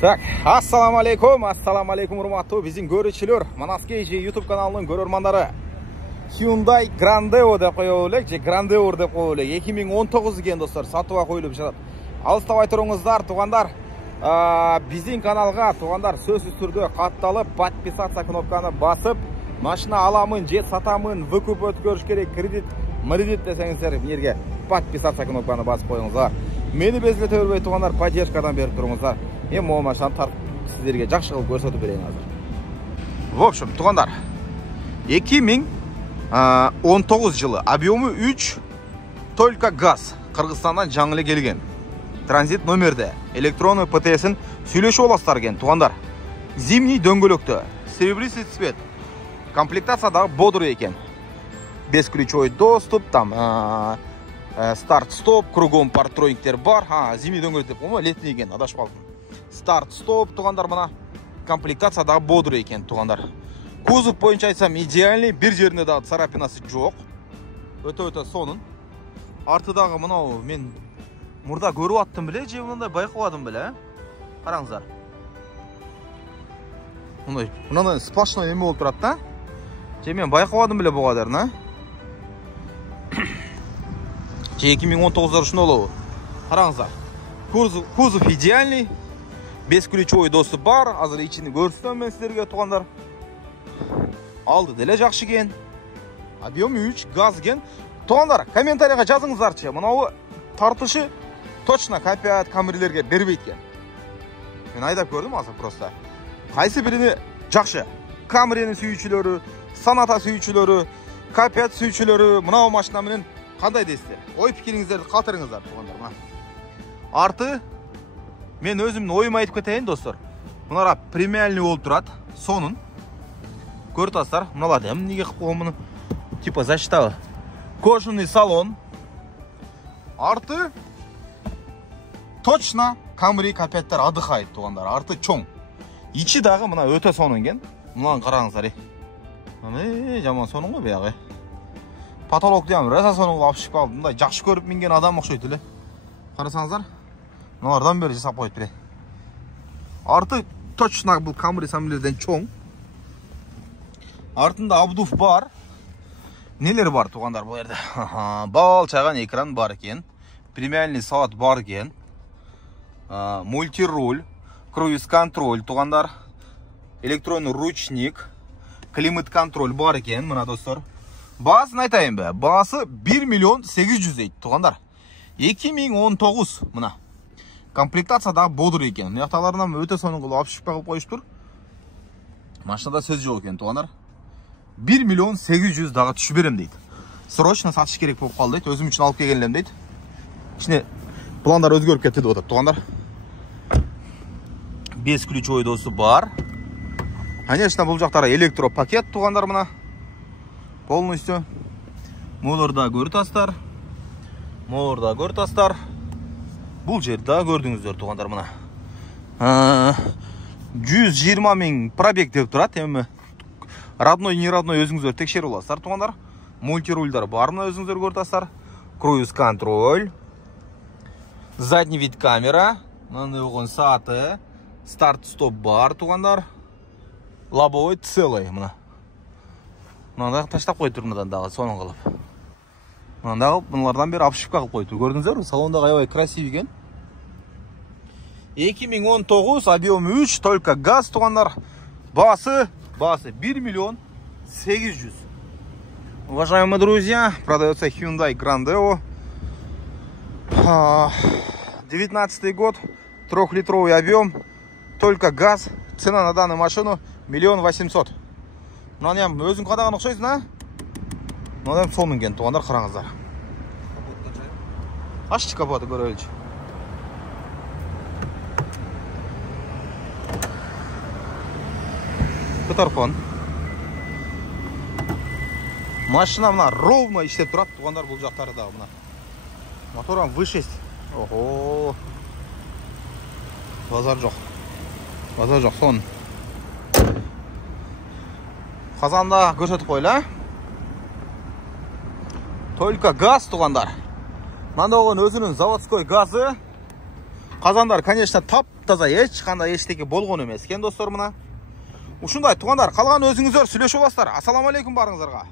Так, ассаламу алейкум урматтуу биздин көрүүчүлөр, Манаскейжи YouTube каналынын көрөрмандары. Hyundai Grandeo деп коё элек, же Grandeur деп коё элек. 2019 экен достор, сатууга коюлуп жатат. Алыстабай туруңуздар, туугандар. Биздин каналга туугандар сөзсүз түрдө катталып, подписаться кнопканы басып, машина аламын, же сатамын, выкуп өткөрүш керек, кредит, мредит десеңиздер, эмнеге подписаться кнопканы басып коюңуздар. Мени безлете бербей туугандар, поддержкадан берип туруңуздар. Мен могу машинаны тартып сиздерге жакшы кылып көрсөтүп берейин азыр. В общем, туугандар, 2019 жылы объему 3, только газ. Кыргызстандан жаңы эле келген. Транзит номерде электронный ПТС'ин сүйлөшүп аласыздар экен, туугандар. Зимний дөңгөлөктө, серебристый цвет. Комплектацияда бодр экен. Бесключевой доступ, там старт-стоп, кругом парктрониктер бар. Зимний дөңгөлөк деп коюм, летний экен, адашып калдым. Старт-стоп, туугандар, мына комплектацияда бодр экен, туугандар. Кузов боюнча айтсам идеальный, бир жеринде да царапинасы жок. Өтө сонун. Артыдагы мынау мен мурда көрүп аттым беле, же мындай байкабадым беле, караңыздар. Мындай сплошной эме болуп турат да. Же мен байкабадым беле буга кадарына. Же 2019-да ушундай болобу? Караңыздар. Кузов идеальный. Бесключевой доступ бар. Азыр ичини көрсөтөм мен силерге, туугандар. Алды деле жакшы экен. Объем 3, газ экен. Туугандар, комментарийга жазыңыздарчы. Мынау тартышы точно копият камерлерге бербейт экен. Мен айдап көрдүм азыр просто. Кайсы бирини жакшы? Камеренин сүйүүчүлөрү, Sonata сүйүүчүлөрү, копият сүйүүчүлөрү мынау машина менен кандай дейсиздер? Ой пикириңиздерди калтырыңыздар, туугандар. Арты мен өзүмдүн оюмду айтып кетейин, достор. Мынара премиальный болуп турат, сонун. Көрүп атасыздар, мыналарды эмнеге кылып койгон муну? Типа защита. Кожаный салон. Арты точно Camry копиаттар отдыхает, туугандар. Арты чоң. Ичи дагы мына өтө сонун экен. Мынаны караңыздар. Жаман сонун го биягы. Потолок дем, раса сонун алып калып, мындай жакшы көрүп минген адам окшойт эле. Карасаңыздар, мыналардан бери жасап коюп бере. Арты точно бул Camry самолетден чоң. Артында обдув бар. Нелер бар, туугандар, бул жерде? Бал чайган экран бар экен. Премиальный саат бар экен. Мультируль, круиз-контроль, туугандар. Электронный ручник, климат-контроль бар экен, мына достор. Баасын айтайынбы? Баасы 1 миллион 800 дейт, туугандар. 2019 мына. Комплектация да бодр экен. Мыякталарынан өтө сонун кылып алып кылып коюштур. Машинада сөз жок экен, туугандар. 1 миллион 800 дагы түшүп берем дейт. Срочно сатыш керек болуп калды дейт. Өзүм үчүн алып келген элем дейт. Ичине пландар өзгөрүп кетти деп атат, туугандар. Бесключевой доступ бар. Конечно, бул жактары электропакет, туугандар, мына. Полностью. Молорда көрүп атасыздар. Молорда көрүп атасыздар. Бул жерде көрдүңүздөр, туугандар, мына. 120 000 пробег деп турат, эми родной, не родной өзүңүздөр текшерип аласыздар, туугандар. Мультирульдар бар, мына өзүңүздөр көрүп атасыздар. Круиз-контроль. Задний вид камера. Мындай болгон сааты. Старт-стоп бар, туугандар. Лобовой целый, мына. Мына таштап коюптур, мындан дагы сонун кылып. Мындай мыналардан бери обшивка кылып коюптур. Көрдүңүздөрбү? Салондагы аябай красивый экен. 2019, объем 3, только газ, туугандар. Баасы 1 миллион 800. Уважаемые друзья, продается Hyundai Grandeo. 19 год, 3-литровый объем, только газ. Цена на данную машину 1 800 000. Мынаны өзүң кадаган окшойсуң, а? Мындан сол минген, туугандар, караңыздар. Аччы капоты көрөлүчү. Кытарпон. Машина мына ровно иштеп турат, туугандар, бул жактары дагы мына. Мотором V6. Ого. Базар жок. Базар жок, сон. Казанда көрсөтүп койлу. Только газ, туугандар. Мында болгон өзүнүн заводской газы. Казандар, конечно, таптаза ешқандай ештеңе болған емес екен достар. мына ушундай туугандар, калган өзүңүздөр сүйлөшүп аласыздар. Ассаламу алейкум барыңыздарга.